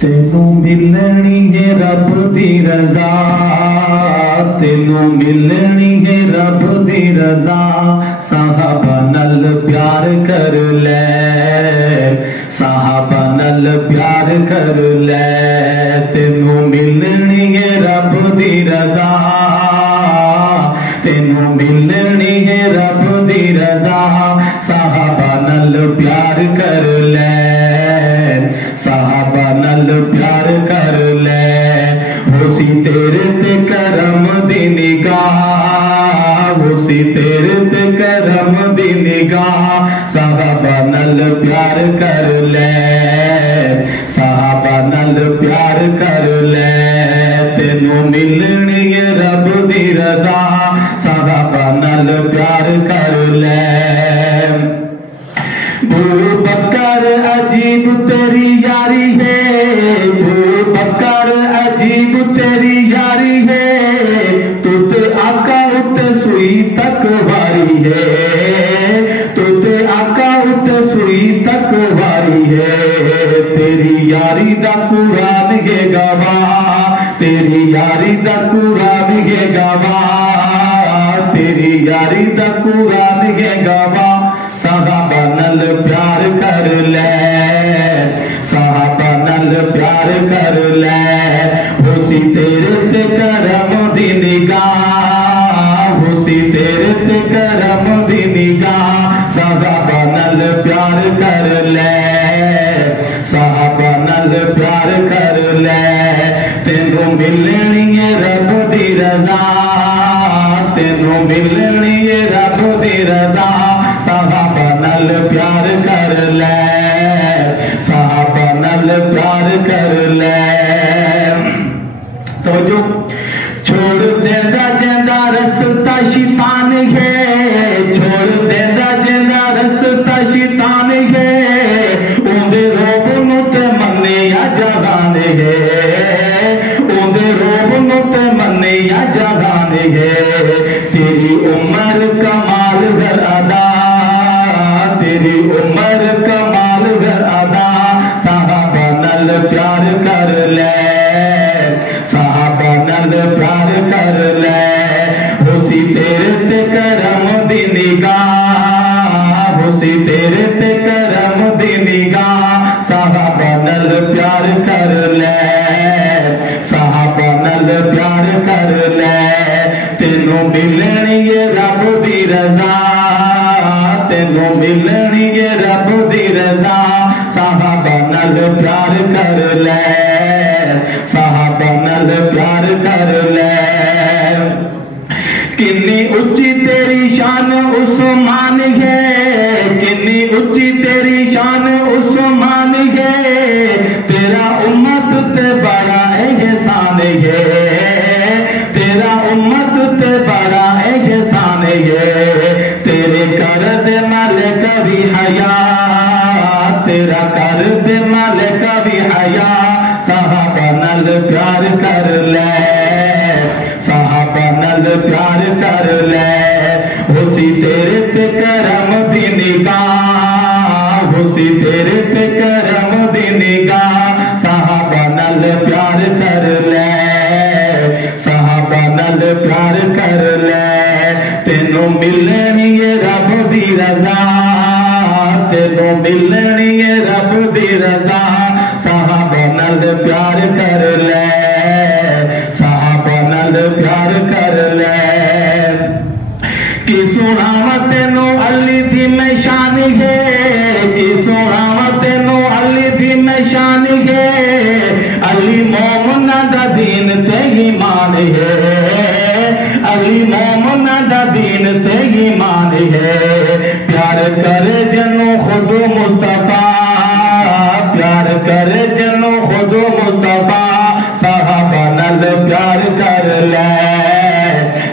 تینوں ملنی ہے رب دی رضا، تینوں ملنی ہے رب دی رضا، صحابہ نال پیار کر لے، صحابہ نال پیار کر لے، تینوں ملنی ہے رب دی رضا، تینوں ملنی ہے رب دی رضا، صحابہ نال پیار کر لے، صحابہ نال پیار کر لے، اسی تیرے تے کرم دی نگاہ، اسی تیرے تے کرم دی نگاہ، صحابہ نال پیار کر لے، صحابہ نال پیار کر لے، تینوں ملنی ہے رب دی رضا، صحابہ نال پیار کر لے۔ ابو بکر عجیب تیری یاری ہے، ابو بکر عجیب تیری یاری ہے، تو تے آقا اتے سوئی تک واری ہے، تو تے آقا اتے سوئی تک واری ہے، تیری یاری دا قرآن یہ گواہ، تیری یاری دا قرآن یہ گواہ، تیری یاری دا قرآن یہ گواہ، صحابہ نال پیار کر لے، صحابہ نال پیار کر لے، اسی تیرے تے کرم دی نگاہ، اسی تیرے تے کرم دی نگاہ، صحابہ نال پیار کر لے، صحابہ نال پیار کر لے، تینوں ملنی ہے رب دی رضا، تینوں ملنی ہے رب دی رضا، صحابہ نال پیار کر لے، صحابہ نال پیار کر لے۔ تو جو چھوڑ دے دا جندہ رستا شیطان ہے، چھوڑ دے دا جندہ رستا شیطان ہے، اندے روب نو تے مننے یا جہان ہے، اندے روب نو تے مننے یا جہان ہے، تیری عمر کمال گر ادا، تیری عمر کمال گر ادا، صحابہ نال پیار کر لے، صحابہ نال پیار کر لے، اسی تیرے تے کرم دی نگاہ، اسی تیرے تے کرم دی نگاہ، صحابہ نال پیار کر لے، صحابہ نال پیار کر لے، تینوں ملنی ہے رب دی رضا، تینوں ملنی ہے رب دی رضا، صحابہ نال پیار کر لے، صحابہ نال پیار کر لے۔ کنی اچھی تیری شان عثمان ہے، کنی اچھی تیری شان عثمان ہے، تیرا امت تے بڑا احسان ہے، تیرا امت تے بڑا احسان ہے، تیرے کر دے مالک بھی حیا، تیرا کر دے مالک بھی حیا، صحابہ نال پیار کر لے، صحابہ نال پیار کر لے، اسی تیرے تے کرم دی نگاہ، اسی تیرے تے کرم دی نگاہ، صحابہ نال پیار کر لے، صحابہ نال پیار کر لے، تینوں ملنی ہے رب دی رضا، تینوں ملنی ہے رب دی رضا، صحابہ نال پیار کر لے، صحابہ نال پیار کر لے۔ کی سناوا تینوں علی دی میں شان ہے، کی سناوا تینوں علی دی میں شان ہے، علی مومنا دا دین تے ایمان ہے، علی مومنا دا دین تے ایمان ہے، پیار کر جنوں خود مصطفیٰ، پیار کر جنوں خود مصطفیٰ، صحابہ نال پیار کر لے،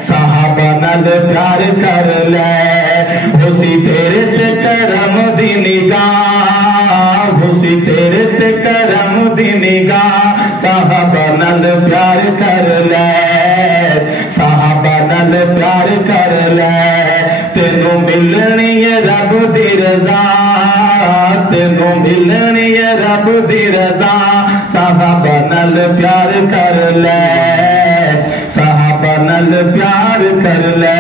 صحابہ نال پیار کر لے، اسی تیرے تے کرم دی نگاہ، اسی تیرے تے کرم دی نگاہ، صحابہ نال پیار کر لے، صحابہ نال پیار کر لے، تینوں ملنی ہے رب دی رضا، تینوں ملنی ہے رب دی رضا، صحابہ نال پیار کر لے، صحابہ نال پیار کر لے،